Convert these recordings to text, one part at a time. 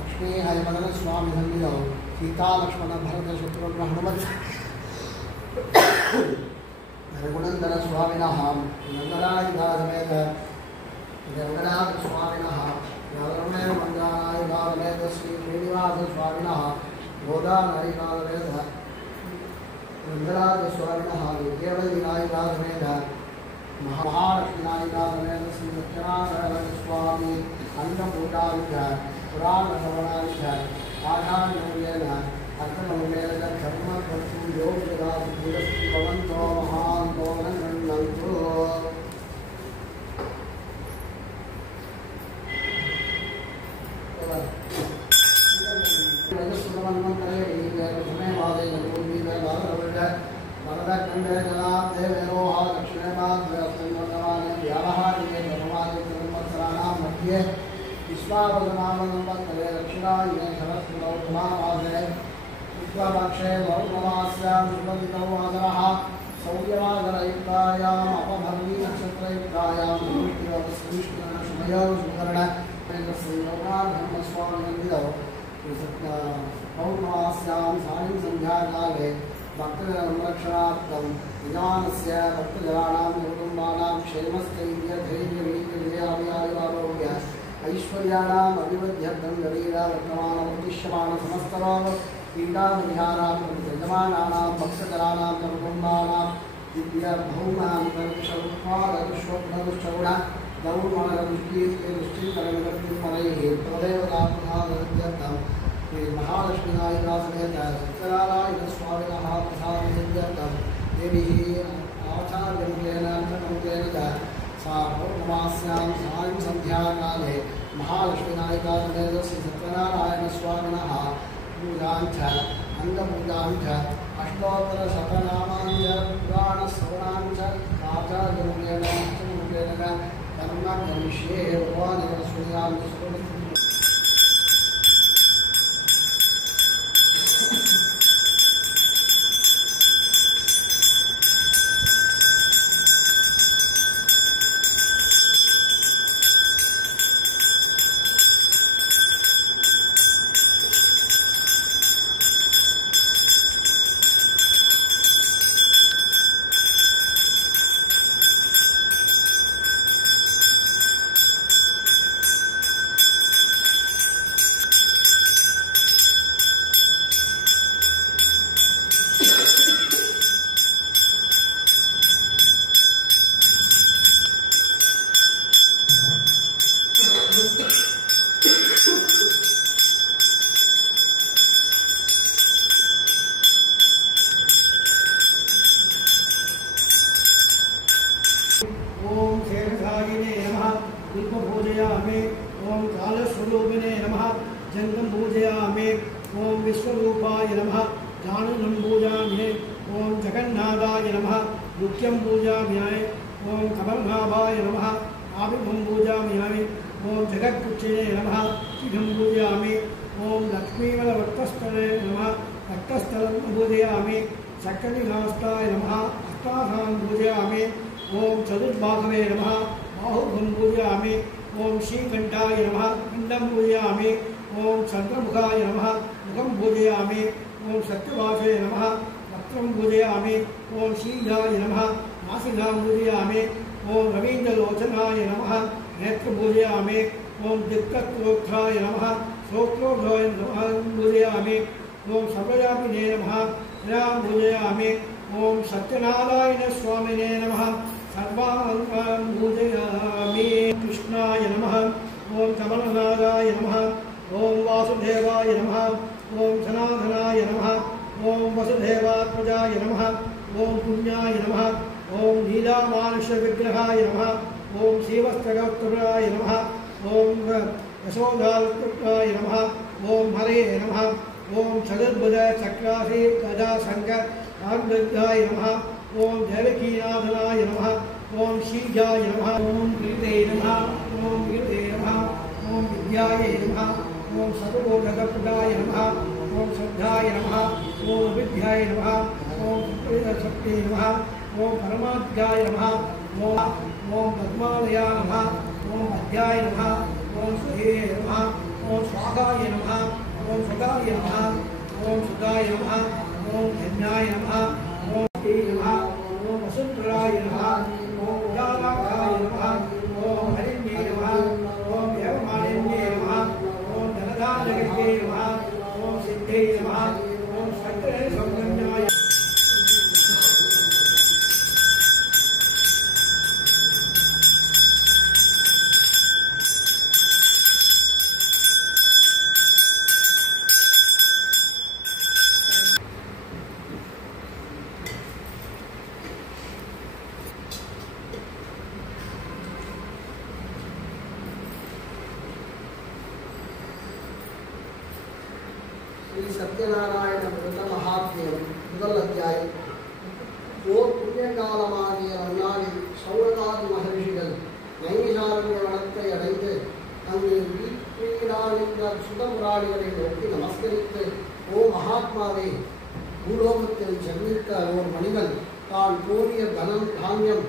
लक्ष्मी हरिमदन स्वामी धन्यो सीता लक्ष्मण भरत शत्रुघ्न हनुमत रघुनंदन स्वामिनः नंदनायुधासमेत रघुनाथ स्वामिनः नारायण मंगलायुधासमेत श्री श्रीनिवास स्वामिनः गोदानायुधासमेत नंदराज स्वामिनः विद्यावल्लीनायुधासमेत महालक्ष्मीनायुधासमेत श्री सत्यनारायण स्वामी अन्नपूर्णायुध पुराणश्रवणायुध आधारमूल्येन अर्थमूल्येन धर्मकर्तुं योगदासुरस्ति भवन्तो महान्तो न गृह्णन्तु विश्वावसनामनंबत्तरे दक्षिणायने सहस्रतौ समावासे विश्वापक्षे बहुमास्यां सुबन्धितौ वासरः सौर्यवासरयुक्तायाम् अपभर्मी नक्षत्रयुक्तायां विष्णुशुभयो सुवर्ण धर्मस्वामिनन्दितौ पौर्णमास्यां सायं सन्ध्याकाले भक्तजनसंरक्षणार्थं यजमानस्य भक्तजनानां कुटुम्बानां क्षेमस्थैर्यधैर्यवीर्यविजयाभियायुरारोग्य ऐश्वर्याणाम् अभिवृद्ध्यर्थं गरीरावर्तमानमुद्दिश्यमाण समस्तरोग पीडापरिहारार्थं यजमानानां भक्तजनानां च कुटुम्बानां दिव्यभौमान्तरिक्षरूपादविश्वग्नदुश्चगुण दौर्मणगदुष्कीर्तिदुश्चिन्तननिवृत्तिमरैः तदेवतात्महादत्यर्थं श्री महालक्ष्मीनायुधासमेत सत्यनारायण स्वामिनः प्रसादसिद्ध्यर्थं देवीः आचार्यमुखेन अर्थमुखेन च सा पौर्णमास्यां सायं सन्ध्याकाले महालक्ष्मीनायुधासमेत श्री सत्यनारायण स्वामिनः पूजां च अङ्गपूजां च अष्टोत्तरशतनामां च पुराणश्रवणां च आचार्यमुखेन अर्थमुखेन च कर्म करिष्ये भगवान् ओम शेषायिने नमः दीप पूजयामि। ओम कालस्वरूपिणे नमः जंगम पूजयामि। ओम विश्वरूपाय नमः जाननं पूजयामि। ओम जगन्नाथाय नमः दुःख्यं पूजयामि। ओम कमलनाभाय नमः आविर्भं पूजयामि। ओम जगत्पुच्छिने नमः शिखं पूजयामि। ओम लक्ष्मीवरवक्षस्थले नमः वक्षस्थलं पूजयामि। चक्रनिहास्ताय नमः अष्टाधां पूजयामि। ओम चतुर्बाहवे नमः बाहुभं पूजयामि। ओम श्रीकंठाय नमः पिंडं पूजयामि। ओम चंद्रमुखाय नमः मुखं पूजयामि। ओम सत्यवासे नमः वक्त्रं पूजयामि। ओम शीलाय नमः नासिकां पूजयामि। ओम रवीन्द्रलोचनाय नमः नेत्रं पूजयामि। ओम दिक्कत्रोत्राय नमः श्रोत्रोद्भवाय नमः पूजयामि। ओम सर्वव्यापिने नमः श्रियां पूजयामि। ओम सत्यनारायण स्वामिने नमः सर्वां पूजयामि। कृष्णाय नमः। ओम कमलनाथाय नमः। ओम वासुदेवाय नमः। ओम सनातनाय नमः। ओम वसुदेवात्मजाय नमः। ओम पुण्याय नमः। ओम लीलामानुष्यविग्रहाय नमः। ओम श्रीवत्सगौतमाय नमः। ओम यशोदाय नमः। ओम हरे नमः। ओम चतुर्भुज चक्रासी गदा शंख आनंदाय नमः। ओम देवकीनाथनाय नमः। ओम श्रीजाय नमः। ओम गिरिते नमः। ओम गिरिते नमः। ओम विद्याय नमः। ओम सर्वोदकप्रदाय नमः। ओम श्रद्धाय नमः। ओम विद्याय नमः ओम शक्ति नमः ओम परमात्याय नमः ओम पद्मालया नमः ओम अध्याय नमः ओम स्वहे नमः ओम स्वाहाय नमः ओम सुगाय नमः ओम सुगाय नमः ओम धन्याय नमः ओम ते नमः ओम वसुंधराय नमः ओम उजालाकाय नमः ओम हरिण्ये नमः ओम देवमालिन्ये नमः ओम धनधान्यगते नमः ओम सिद्धे नमः ओम सक्रे संगम्याय श्री सत्यनारायण व्रत महात्म्यम முதல் அத்தியாயம். ஓர் புண்ணிய காலமாகிய அந்நாளில் சௌனகாதி மகர்ஷிகள் நைமிசாரண்ய வனத்தை அடைந்து அங்கு வீற்றிடானின்ற சுதபுராணிகளை நோக்கி நமஸ்கரித்து, ஓ மகாத்மாவே, பூலோகத்தில் ஜன்மித்த ஓர் மனிதன் தான் கோரிய தனம் தானியம்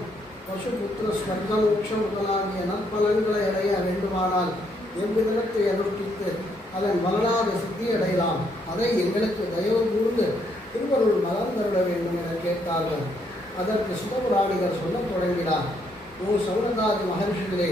பசுபுத்திர ஸ்வர்கமோட்சம் முதலாகிய நற்பலன்களை அடைய வேண்டுமானால் எவ்விதத்தை அனுஷ்டித்து அதன் வளராத சித்தி அடையலாம். அதை எங்களுக்கு தயவு கூர்ந்து திருவருள் மலர்ந்தருட வேண்டும் என கேட்டார்கள். அதற்கு சுதபுராணிகர் சொல்லத் தொடங்கினார். ஓ சௌனகாதி மகர்ஷிகளே,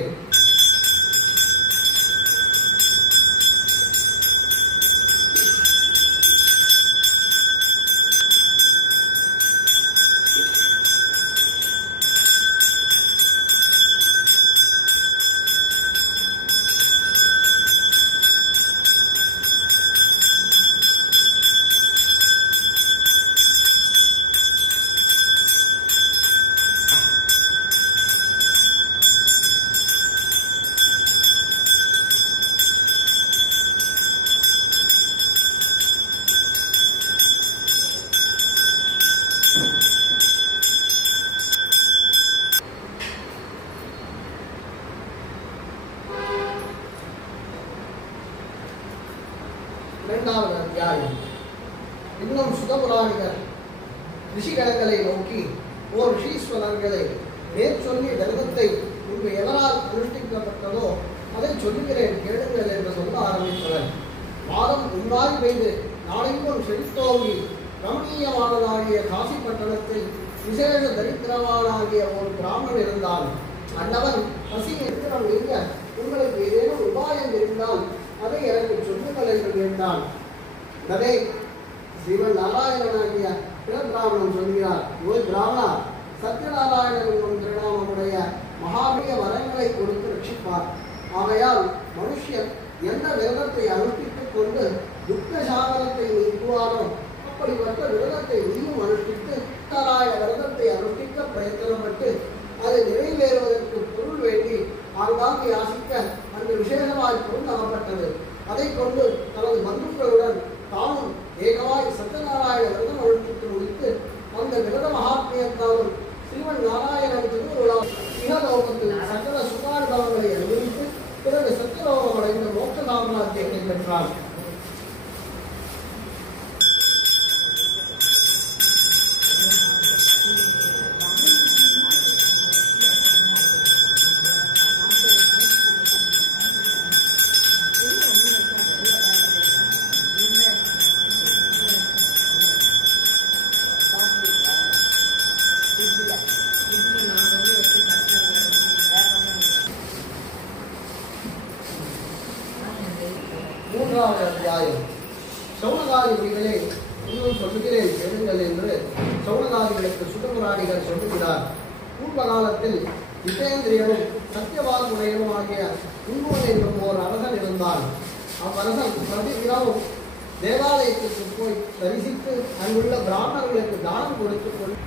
இரண்டாவது அத்தியாயம். இன்னும் சுதபுராணிகர் ரிஷிகணங்களை நோக்கி, ஓர் ரிஷீஸ்வரர்களை மேற்சொல்லி தர்மத்தை முன்பு எவரால் அனுஷ்டிக்கப்பட்டதோ அதை சொல்லுகிறேன் கேளுங்கள் என்று சொல்ல ஆரம்பித்தவர். மாதம் முன்னாடி பெய்து நாளைக்கும் செழித்தோங்கி ரமணீயமானதாகிய காசி பட்டணத்தில் விசேஷ தரித்திரவானாகிய ஒரு பிராமணன் இருந்தான். அன்னவன் பசி எத்திரம் நீங்க உங்களுக்கு ஏதேனும் உபாயம் இருந்தால் அதை எனக்கு சொல்லுங்கள் என்று கேட்டான். அதே ஸ்ரீமன் நாராயணனாகிய பிராமணன் சொல்கிறார். ஓ பிராமணா, சத்யநாராயணன் திருநாமமுடைய மகாமிய வரங்களை கொடுத்து ரட்சிப்பார். ஆகையால் மனுஷன் எந்த விரதத்தை அனுஷ்டித்துக் கொண்டு துக்க சாகரத்தை நீக்குவாரோ அப்படிப்பட்ட விரதத்தை நீயும் அனுஷ்டித்து நாராயண விரதத்தை அனுஷ்டிக்க பிரயத்தனப்பட்டு அது நிறைவேறுவதற்கு பொருள் வேண்டி ஆங்காங்கே யாசிக்க அங்கு விசேஷமாய் பொருந்தாகப்பட்டது. அதை கொண்டு தனது பந்துக்களுடன் தானும் ஏகமாய் சத்யநாராயண விரதம் அனுஷ்டித்து முடித்து அந்த விரத மகாத்மியத்தாலும் ஸ்ரீமன் நாராயணன் திருவுருளால் இகலோகத்தில் சகல சுகானுபவங்களை அனுபவித்து பிறகு சத்தியலோகம் அடைந்த மோட்ச சாம்ராஜ்யத்தை பெற்றார். மூன்றாவது அத்தியாயம். சௌனகாதி முனிகளே, இன்னும் சொல்லுகிறேன் கேளுங்கள் என்று சௌனகாதிகளுக்கு சுதபுராணிகர் சொல்லுகிறார். பூர்வ காலத்தில் ஜிதேந்திரியனும் சத்தியவான்முடையனும் ஆகிய இன்போன் என்னும் ஓர் அரசன் இருந்தான். அவ்வரசன் பிரதி இரவும் தேவாலயத்திற்கு போய் தரிசித்து அங்குள்ள பிராமணர்களுக்கு தானம் கொடுத்துக் கொண்டு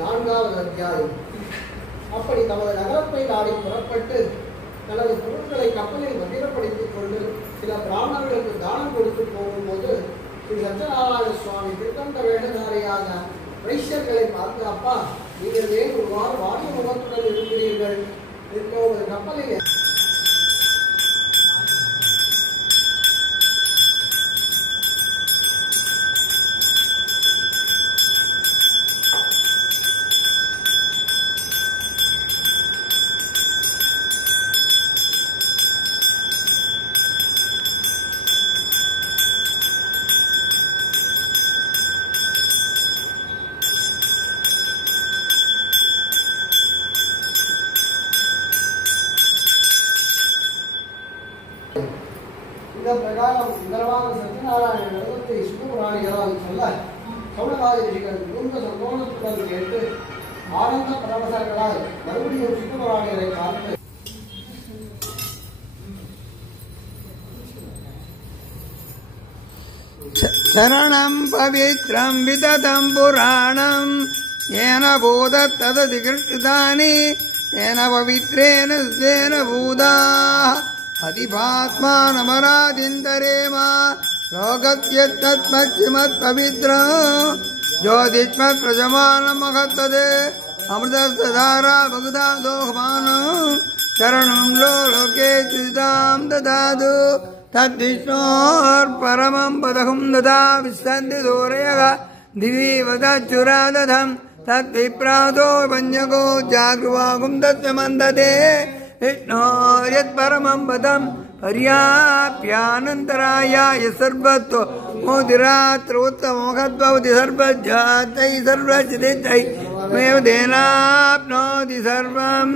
4வது அத்தியாயம். அப்படி தமது நகரத்தை நாடி புறப்பட்டு தனது பொருட்களை கப்பலில் பத்திரப்படுத்திக் கொண்டு சில பிராமணர்களுக்கு தானம் கொடுத்து போகும்போது ஸ்ரீ சத்யநாராயண சுவாமி திருக்கண்ட வேடதாரியான வைஷ்யர்களை பார்த்து, அப்பா, நீங்கள் ஏன் ஒரு வாரிய முகத்துடன் இருக்கிறீர்கள்? ஒரு கப்பலில் இந்த பிரகாரம் சுந்தரமான சத்யநாராயண விரதத்தை சிவபுராணிகளால் சொல்ல சௌனகாதி ரிஷிகள் மிகுந்த சந்தோஷத்துடன் கேட்டு ஆனந்த பரவசர்களால் மறுபடியும் சிவபுராணிகளை பார்த்து சரணம் பவித்ரம் விததம் புராணம் ஏன பூதத் தததிகிருதானி ஏன பவித்ரேன ஸ்தேன பூதா அதிபாத்மானமராதிந்தரேமா லோகத்யத்தத்மச்சிமத் பவித்ரம் ஜோதிஷ்மத் பிரஜமானம் மகத்ததே அமிர்தஸ்தாரா பகுதா தோகமானம் சரணம் லோகே சுதாம் ததாது தத்விஷ்ணோர் பரமம் பதகும் ததா விஸ்தந்தி தூரயக திவி வதச்சுராததம் தத்விப்ராதோ பஞ்சகோ ஜாக்ருவாகும் தத்ய மந்ததே விஷ்ணோர்யத் பரமம் பதம் பர்யாப்யானந்தராயாய சர்வத்வ மோதிராத்ரோத்தமோகத்வதி சர்வஜாத்தை சர்வசிதித்தை மேவ தேனாப்னோதி சர்வம்.